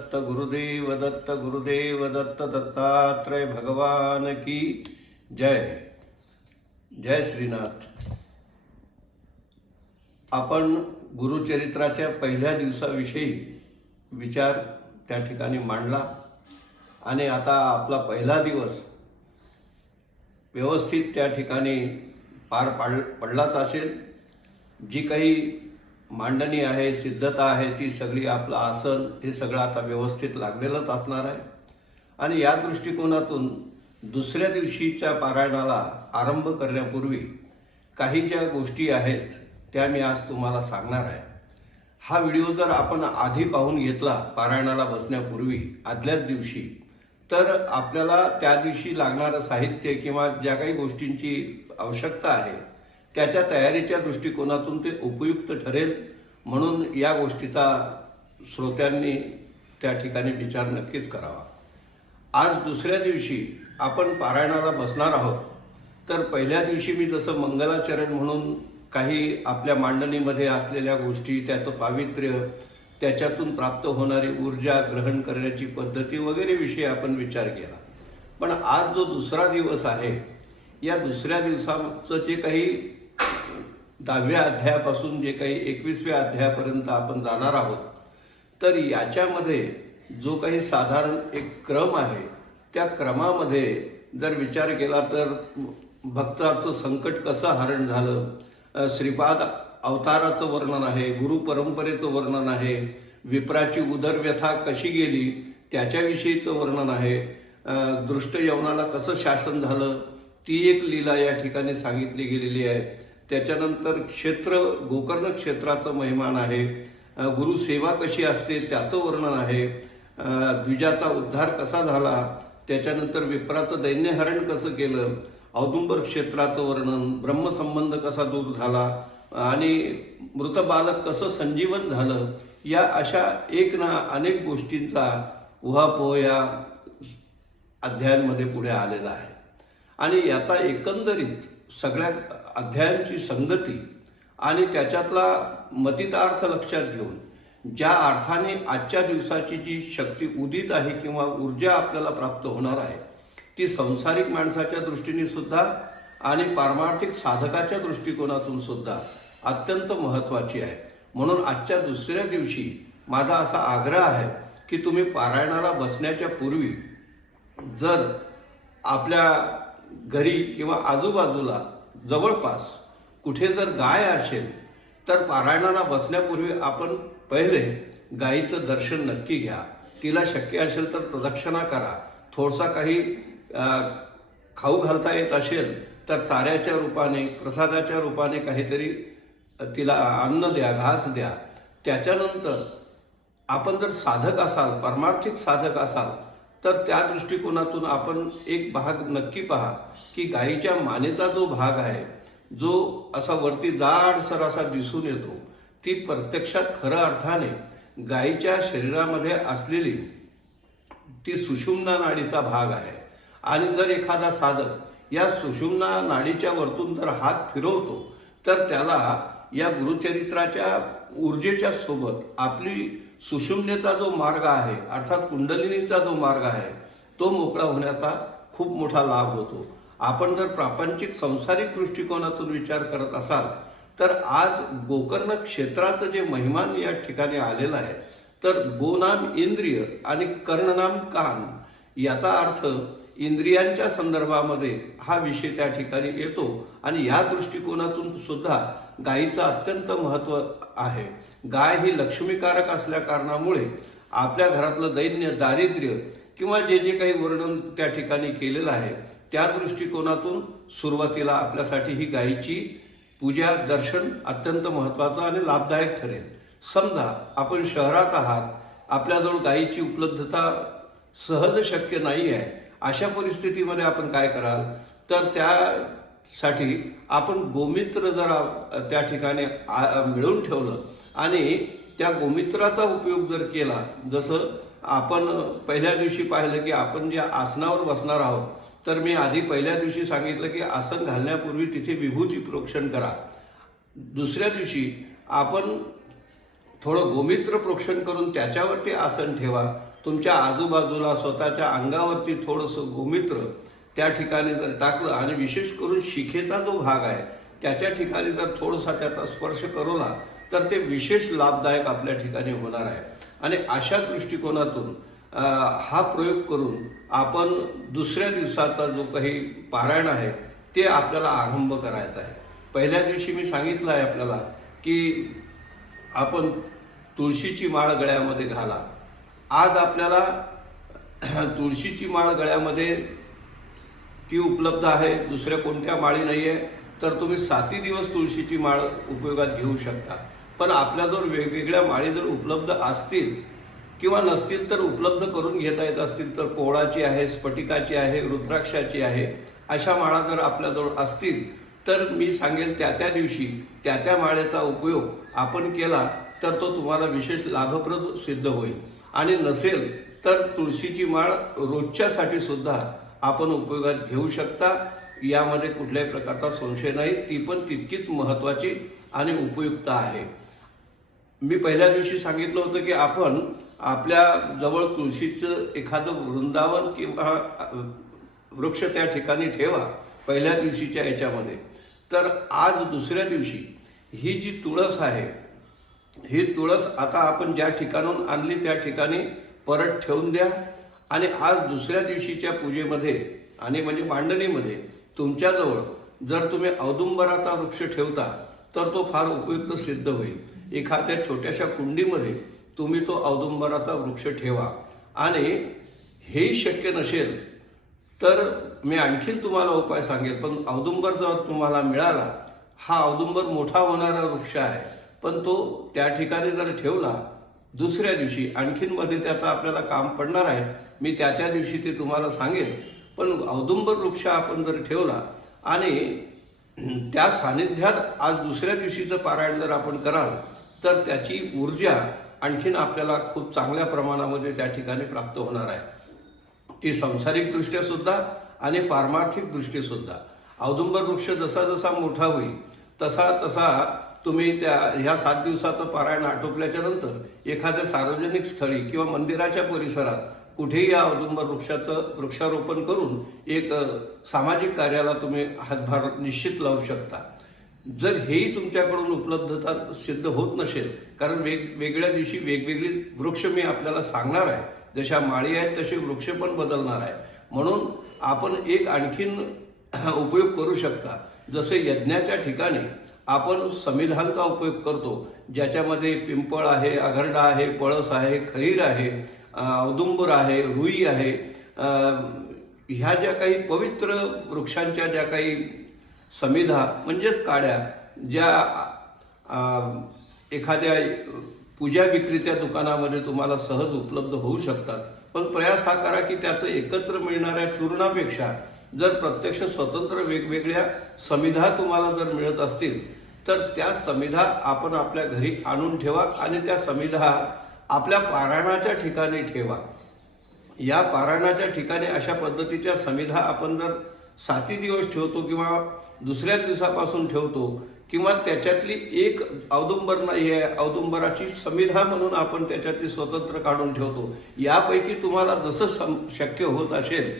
दत्त गुरुदेव दत्त दत्तात्रय भगवान की जय। जय श्रीनाथ। आपण गुरुचरित्राच्या पहिल्या दिवसाविषयी विचार त्या ठिकाणी मांडला आणि आता आपला पहिला दिवस व्यवस्थित त्या ठिकाणी पार पडलाच असेल। जी काही मांडणी आहे, सिद्धता आहे, ती सगळी आपलं आसन हे सगळं आता व्यवस्थित लागलेलंच असणार आहे। आणि या दृष्टिकोनातून दुसऱ्या दिवशीच्या पारायणाला आरंभ करण्यापूर्वी काही ज्या गोष्टी आहेत त्या मी आज तुम्हाला सांगणार आहे। हा व्हिडिओ जर आपण आधी पाहून घेतला पारायणाला बसण्यापूर्वी आदल्याच दिवशी, तर आपल्याला त्या दिवशी लागणारं साहित्य किंवा ज्या काही गोष्टींची आवश्यकता आहे त्याच्या तयारीच्या दृष्टिकोनातून ते उपयुक्त ठरेल। म्हणून या गोष्टीचा श्रोत्यांनी त्या ठिकाणी विचार नक्कीच करावा। आज दुसऱ्या दिवशी आपण पारायणाला बसणार आहोत, तर पहिल्या दिवशी मी जसं मंगलाचरण म्हणून काही आपल्या मांडणीमध्ये असलेल्या गोष्टी, त्याचं पावित्र्य, त्याच्यातून प्राप्त होणारी ऊर्जा, ग्रहण करण्याची पद्धती वगैरे विषयी आपण विचार केला। पण आज जो दुसरा दिवस आहे, या दुसऱ्या दिवसाचं जे काही 10व्या अध्यायापासून जे काही 21व्या अध्यायापर्यंत आपण जाणार आहोत, तर याच्यामध्ये जो काही साधारण एक क्रम आहे त्या क्रमामध्ये जर विचार केला तर भक्ताचं संकट कसं हरण झालं, श्रीपाद अवताराचं वर्णन आहे, गुरु परंपरेचं वर्णन आहे, विप्राची उदरव्यथा कशी गेली त्याच्याविषयीचं वर्णन आहे, दृष्ट यवनाला कसं शासन झालं ती एक लीला या ठिकाणी सांगितली गेलेली आहे। त्याच्यानंतर गोकर्ण क्षेत्राचं महिमान आहे, गुरुसेवा कशी असते त्याचं वर्णन आहे, द्विजाचा उद्धार कसा झाला, त्याच्यानंतर विप्राचं दैन्यहरण कसं केलं, औदुंबर क्षेत्राचं वर्णन, ब्रह्मसंबंध कसा दूर झाला आणि मृत बालक कसं संजीवन झालं, या अशा एक ना अनेक गोष्टींचा उहापोह या अध्यायांमध्ये पुढे आलेला आहे। आणि याचा एकंदरीत सगळ्या अध्यायांची संगती आणि त्याच्यातला मतितार्थ लक्षात घेऊन ज्या अर्थाने आजच्या दिवसाची जी शक्ती उदित आहे किंवा ऊर्जा आपल्याला प्राप्त होणार आहे, ती सांसारिक माणसाच्या दृष्टीने सुद्धा आणि पारमार्थिक साधकाच्या दृष्टिकोनातून सुद्धा अत्यंत महत्त्वाची आहे। म्हणून आजच्या दुसऱ्या दिवशी माझा असा आग्रह आहे की तुम्ही पारायणाला बसण्याच्या पूर्वी जर आपल्या घरी किंवा आजूबाजूला जवळपास कुठे जर गाय असेल तर पारायणाला बसण्यापूर्वी आपण पहिले गायीचं दर्शन नक्की घ्या। तिला शक्य असेल तर प्रदक्षिणा करा। थोडसा काही खाऊ घालता येत असेल तर चाऱ्याच्या रूपाने, प्रसादाच्या रूपाने काहीतरी तिला अन्न द्या, घास द्या। त्याच्यानंतर आपण जर साधक असाल, परमार्थिक साधक असाल, तर त्या दृष्टिकोनातून आपण एक भाग नक्की पहा की गायीच्या मानेचा जो भाग आहे, जो असा वरती जाडसर असा दिसून येतो, ती प्रत्यक्षात खऱ्या अर्थाने गायीच्या शरीरामध्ये असलेली ती सुषुम्ना नाडीचा भाग आहे। आणि जर एखादा साधक या सुषुम्ना नाडीच्या वरतून जर हात फिरवतो तर त्याला या गुरुचरित्राच्या ऊर्जेच्या सोबत आपली सुषुम्नेचा जो मार्ग आहे, अर्थात कुंडलिनीचा जो मार्ग आहे, तो मोकळा होण्याचा खूप मोठा लाभ होतो। आपण जर प्रापंचिक सांसारिक दृष्टिकोनातून विचार करत असाल तर आज गोकर्ण क्षेत्राचं जे महिमान या ठिकाणी आलेलं आहे, तर गोनाम इंद्रिय आणि कर्णनाम कान, याचा अर्थ इंद्रियांच्या संदर्भामध्ये हा विषय त्या ठिकाणी येतो। आणि या दृष्टिकोनातून सुद्धा गायीचं अत्यंत महत्त्व आहे। गाय ही लक्ष्मीकारक असल्या कारणामुळे आपल्या घरातलं दैन्य, दारिद्र्य किंवा जे जे काही वर्णन त्या ठिकाणी केलेलं आहे त्या दृष्टिकोनातून सुरुवातीला आपल्यासाठी ही गायीची पूजा, दर्शन अत्यंत महत्त्वाचं आणि लाभदायक ठरेल। समजा आपण शहरात आहात, आपल्याजवळ गायीची उपलब्धता सहज शक्य नाही आहे, अशा परिस्थितीमध्ये आपण काय कराल, तर त्यासाठी आपण गोमित्र जर त्या ठिकाणी मिळवून ठेवलं आणि त्या गोमित्राचा उपयोग जर केला, जसं आपण पहिल्या दिवशी पाहिलं की आपण ज्या आसनावर बसणार आहोत, तर मी आधी पहिल्या दिवशी सांगितलं की आसन घालण्यापूर्वी तिथे विभूती प्रोक्षण करा। दुसऱ्या दिवशी आपण थोडं गोमित्र प्रोक्षण करून त्याच्यावरती आसन ठेवा. तुमच्या आजूबाजूला स्वतःच्या अंगावरती थोडंसं गोमित्र त्या ठिकाणी जर टाकलं आणि विशेष करून शिखेचा जो भाग आहे त्याच्या ठिकाणी जर थोडासा त्याचा स्पर्श करवला तर ते विशेष लाभदायक आपल्या ठिकाणी होणार आहे. आणि अशा दृष्टिकोनातून हा प्रयोग करून आपण दुसऱ्या दिवसाचा जो काही पारायण आहे ते आपल्याला आरंभ करायचा आहे. पहिल्या दिवशी मी सांगितलं आहे आपल्याला की आपण तुळशीची माळ गळ्यामध्ये घाला. आज आपल्याला तुळशीची माळ गळ्यामध्ये ती उपलब्ध आहे, दुसऱ्या कोणत्या माळी नाहीये, तर तुम्ही 7 दिवस तुळशीची माळ उपयोगात घेऊ शकता. पण आपल्याजवळ वेगवेगळ्या माळी जर उपलब्ध असतील किंवा नसतील तर उपलब्ध करून घेता येत असतील तर पोळाची आहे, स्फटिकाची आहे, रुद्राक्षाची आहे, अशा माळा जर आपल्याजवळ असतील तर मी सांगेन त्या दिवशी त्या माळेचा उपयोग आपण केला तर तो तुम्हाला विशेष लाभप्रद सिद्ध होईल. आणि नसेल तर तुळशीची माळ रोजच्यासाठी सुद्धा आपण उपयोगात घेऊ शकता. यामध्ये कुठल्याही प्रकारचा संशय नाही, ती पण तितकीच महत्वाची आणि उपयुक्त आहे. मी पहिल्या दिवशी सांगितलं होतं की आपण आपल्या जवळ तुळशीचं एखादं वृंदावन किंवा वृक्ष त्या ठिकाणी ठेवा पहिल्या दिवशीच्या याच्यामध्ये. तर आज दुसऱ्या दिवशी ही जी तुळस आहे, ही तुळस आता आपण ज्या ठिकाणून आणली त्या ठिकाणी परत ठेवून द्या. आणि आज दुसऱ्या दिवशीच्या पूजेमध्ये आणि म्हणजे मांडणीमध्ये तुमच्याजवळ जर तुम्ही औदुंबराचा वृक्ष ठेवता तर तो फार उपयुक्त सिद्ध होईल. एखाद्या छोट्याशा कुंडीमध्ये तुम्ही तो औदुंबराचा वृक्ष ठेवा. आणि हेही शक्य नसेल तर मी आणखीन तुम्हाला उपाय सांगेल. पण औदुंबर जर तुम्हाला मिळाला, हा औदुंबर मोठा होणारा वृक्ष आहे, पण तो त्या ठिकाणी जर ठेवला दुसऱ्या दिवशी आणखीन मध्ये त्याचं आपल्याला काम पडणार आहे. मी त्या दिवशी ते तुम्हाला सांगेल. पण औदुंबर वृक्ष आपण जर ठेवला आणि त्या सानिध्यात आज दुसऱ्या दिवशीचं पारायण जर आपण कराल तर त्याची ऊर्जा आणखीन आपल्याला खूप चांगल्या प्रमाणामध्ये त्या ठिकाणी प्राप्त होणार आहे. ती सांसारिक दृष्ट्या सुद्धा आणि पारमार्थिक दृष्टी सुद्धा. औदुंबर वृक्ष जसा जसा मोठा होईल तसा तसा तुम्ही ह्या 7 दिवसाचं पारायण आटोपल्याच्या नंतर एखाद्या सार्वजनिक स्थळी किंवा मंदिराच्या परिसरात कुठेही या औदुंबर वृक्षाचं वृक्षारोपण करून एक सामाजिक कार्याला तुम्ही हातभार निश्चित लावू शकता. जर हेही तुमच्याकडून उपलब्धता सिद्ध होत नसेल, कारण वेगवेगळ्या दिवशी वेगवेगळी वृक्ष मी आपल्याला सांगणार आहे, जशा माळी आहेत तसे वृक्ष पण बदलणार आहे. म्हणून आपण एक आणखीन उपयोग करू शकता. जसे यज्ञाच्या ठिकाणी आपण समिधानचा उपयोग करतो, ज्याच्यामध्ये पिंपळ आहे, अघरडा आहे, पळस आहे, खैर आहे, औदुंबर आहे, रुई आहे. ह्या ज्या काही पवित्र वृक्षांच्या ज्या काही समिधा म्हणजेच काड्या ज्या एखाद्या पूजा विक्रीच्या दुकानामध्ये तुम्हाला सहज उपलब्ध होऊ शकतात. पण प्रयास हा करा की त्याचं एकत्र मिळणाऱ्या चूर्णापेक्षा जर प्रत्यक्ष स्वतंत्र वेगवेगळ्या समिधा तुम्हाला जर मिळत असतील तर त्या समिधा आपण आपल्या घरी आणून ठेवा आणि त्या समिधा आपल्या पारायणाच्या ठिकाणी ठेवा. या पारायणाच्या ठिकाणी अशा पद्धतीच्या समिधा आपण जर 7 दिवस ठेवतो किंवा दुसऱ्या दिवसापासून ठेवतो किंवा त्याच्यातली एक औदुंबर नाही आहे, औदुंबराची समिधा म्हणून आपण त्याच्यातली स्वतंत्र काढून ठेवतो. यापैकी तुम्हाला जसं शक्य होत असेल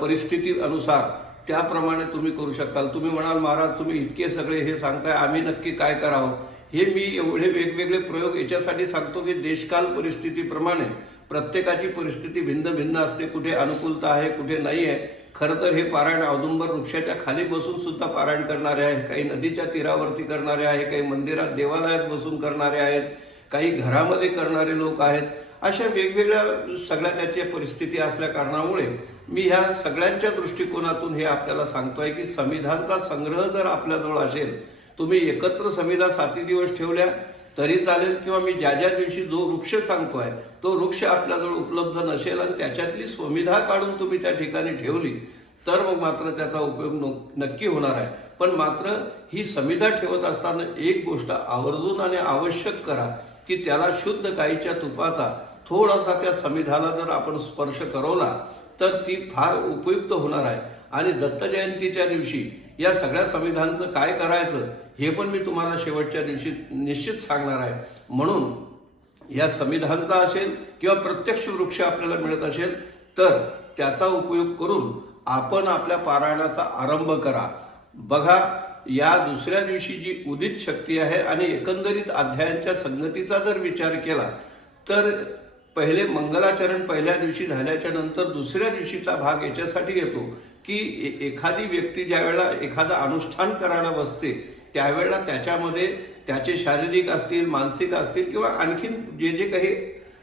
परिस्थिती अनुसार त्याप्रमाणे तुम्ही करू शकाल. तुम्ही म्हणाल महाराज तुम्ही इतके सगळे हे सांगताय, आम्ही नक्की काय करावं? हे मी एवढे वेगवेगळे प्रयोग याच्यासाठी सांगतो की देशकाल परिस्थितीप्रमाणे प्रत्येकाची परिस्थिती भिन्न भिन्न असते. कुठे अनुकूलता आहे, कुठे नाही आहे. खरं तर हे पारायण औदुंबर वृक्षाच्या खाली बसून सुद्धा पारायण करणारे आहे, काही नदीच्या तीरावरती करणारे आहे, काही मंदिरात देवालयात बसून करणारे आहेत, काही घरामध्ये करणारे लोक आहेत. अशा वेगवेगळ्या सगळ्या त्याची परिस्थिती असल्या कारणामुळे मी ह्या सगळ्यांच्या दृष्टिकोनातून हे आपल्याला सांगतोय की समिधांचा संग्रह जर आपल्याजवळ असेल, तुम्ही एकत्र समिधा 7 दिवस ठेवल्या तरी चालेल, किंवा मी ज्या दिवशी जो वृक्ष सांगतोय तो वृक्ष आपल्याजवळ उपलब्ध नसेल आणि त्याच्यातली समिधा काढून तुम्ही त्या ठिकाणी ठेवली तर मग मात्र त्याचा उपयोग नक्की होणार आहे. पण मात्र ही समिधा ठेवत असताना एक गोष्ट आवर्जून आणि आवश्यक करा की त्याला शुद्ध गाईच्या तुपाचा थोडासा त्या समिधाला जर आपण स्पर्श करवला तर ती फार उपयुक्त होणार आहे. आणि दत्त जयंतीच्या दिवशी या सगळ्या समिधांचं काय करायचं हे पण मी तुम्हाला शेवटच्या दिवशी निश्चित सांगणार आहे. म्हणून या संविधानचा असेल किंवा प्रत्यक्ष वृक्ष आपल्याला मिळत असेल तर त्याचा उपयोग करून आपण आपल्या पारायणाचा आरंभ करा. बघा, या दुसऱ्या दिवशी जी उदित शक्ती आहे आणि एकंदरीत अध्यायांच्या संगतीचा जर विचार केला तर पहिले मंगलाचरण पहिल्या दिवशी झाल्याच्या नंतर दुसऱ्या दिवशीचा भाग याच्यासाठी येतो की एखादी व्यक्ती ज्या वेळेला एखादं अनुष्ठान करायला बसते त्यावेळेला त्याच्यामध्ये त्याचे शारीरिक असतील, मानसिक असतील किंवा आणखीन जे जे काही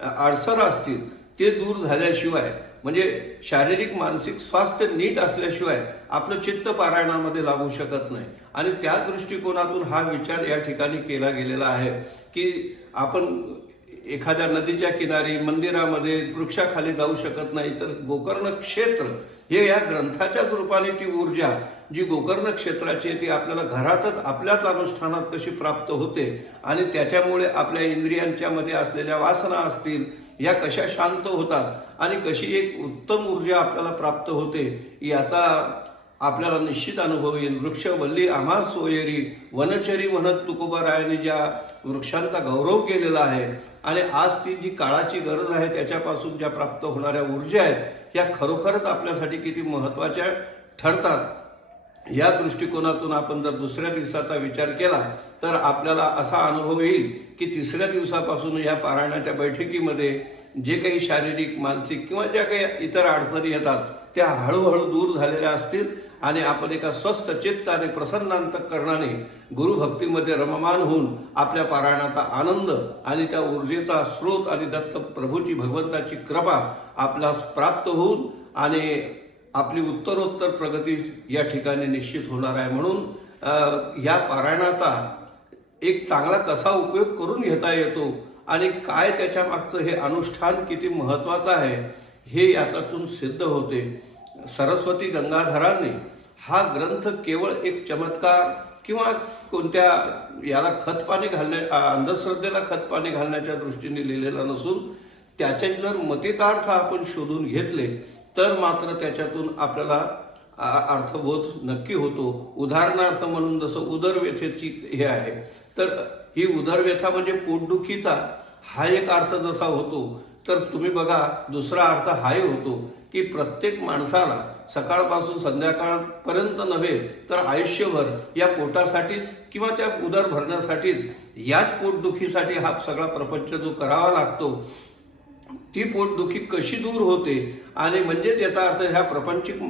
अडसर असतील ते दूर झाल्याशिवाय, म्हणजे शारीरिक मानसिक स्वास्थ्य नीट असल्याशिवाय आपलं चित्त पारायणामध्ये लागू शकत नाही. आणि त्या दृष्टिकोनातून हा विचार या ठिकाणी केला गेलेला आहे की आपण एखाद्या नदीच्या किनारी, मंदिरामध्ये, वृक्षाखाली जाऊ शकत नाही, तर गोकर्ण क्षेत्र हे या ग्रंथाच्याच रूपाने ती ऊर्जा जी गोकर्ण क्षेत्राची आहे ती आपल्याला घरातच आपल्याच अनुष्ठानात कशी प्राप्त होते आणि त्याच्यामुळे आपल्या इंद्रियांच्या मध्ये असलेल्या वासना असतील या कशा शांत होतात आणि कशी एक उत्तम ऊर्जा आपल्याला प्राप्त होते याचा आपल्याला निश्चित अनुभव येईल. वृक्ष वल्ली आम्हा सोयरी वनचरी म्हणत तुकोबारायांनी ज्या वृक्षांचा गौरव केलेला आहे आणि आज ती जी काळाची गरज आहे त्याच्यापासून ज्या प्राप्त होणाऱ्या ऊर्जा आहेत या खरोखरच आपल्यासाठी किती महत्वाच्या ठरतात. या दृष्टिकोनातून आपण जर दुसऱ्या दिवसाचा विचार केला तर आपल्याला असा अनुभव येईल की तिसऱ्या दिवसापासून या पारायणाच्या बैठकीमध्ये जे काही शारीरिक, मानसिक किंवा ज्या काही इतर अडचणी येतात त्या हळूहळू दूर झालेल्या असतील आणि आपण एका स्वस्थ चित्त आणि प्रसन्न अंतःकरणाने गुरुभक्तीमध्ये रममान होऊन आपल्या पारायणाचा आनंद आणि त्या ऊर्जेचा स्रोत आणि दत्त प्रभूची, भगवंताची कृपा आपल्यास प्राप्त होऊन आणि आपली उत्तरोत्तर प्रगती या ठिकाणी निश्चित होणार आहे. म्हणून या पारायणाचा एक चांगला कसा उपयोग करून घेता येतो आणि काय त्याच्या मागचं हे अनुष्ठान किती महत्वाचं आहे हे याच्यातून सिद्ध होते. सरस्वती गंगाधरांनी हा ग्रंथ केवळ एक चमत्कार किंवा कोणत्या याला खतपाणी घालण्या, अंधश्रद्धेला खतपाणी घालण्याच्या दृष्टीने लिहिलेला नसून त्याचे जर मतितार्थ आपण शोधून घेतले तर मात्र त्याच्यातून आपल्याला अर्थबोध नक्की होतो. उदाहरणार्थ म्हणून जसं उदरव्यथेची हे आहे तर ही उदरव्यथा म्हणजे पोटदुखीचा हा एक अर्थ जसा होतो तर तुम्ही बघा दुसरा अर्थ हाही होतो की प्रत्येक माणसाला सकाळपासून संध्याकाळपर्यंत नव्हे तर आयुष्यभर या पोटासाठीच किंवा त्या उदर भरण्यासाठीच याच पोटदुखीसाठी हा सगळा प्रपंच जो करावा लागतो ती पोटदुखी कशी दूर होते आणि म्हणजे याचा अर्थ ह्या प्रपंचिक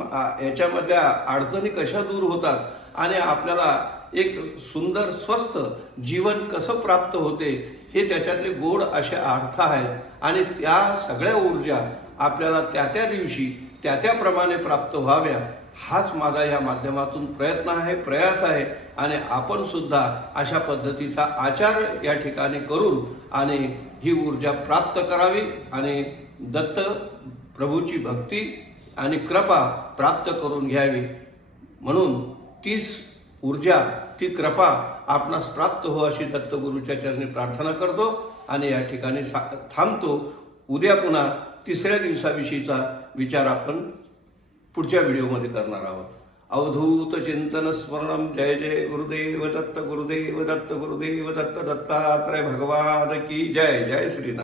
याच्यामधल्या अडचणी कशा दूर होतात आणि आपल्याला एक सुंदर स्वस्थ जीवन कसं प्राप्त होते हे त्याच्यातले गोड असे अर्थ आहेत आणि त्या सगळ्या ऊर्जा आपल्याला त्या त्या दिवशी त्या त्याप्रमाणे प्राप्त व्हाव्या हाच माझा या माध्यमातून प्रयत्न आहे, प्रयास आहे आणि आपण सुद्धा अशा पद्धतीचा आचार या ठिकाणी करून आणि ही ऊर्जा प्राप्त करावी आणि दत्त प्रभूची भक्ती आणि कृपा प्राप्त करून घ्यावी. म्हणून तीच ऊर्जा, ती कृपा आपणास प्राप्त हो अशी दत्तगुरूच्या चरणी प्रार्थना करतो आणि या ठिकाणी थांबतो. उद्या पुन्हा तिसऱ्या दिवसाविषयीचा विचार आपण पुढच्या व्हिडिओमध्ये करणार आहोत. अवधूत चिंतन स्मरणम. जय जय गुरुदेव दत्त, गुरुदेव दत्त, गुरुदेव दत्त. दत्तात्रय भगवान की जय. जय श्रीनाथ.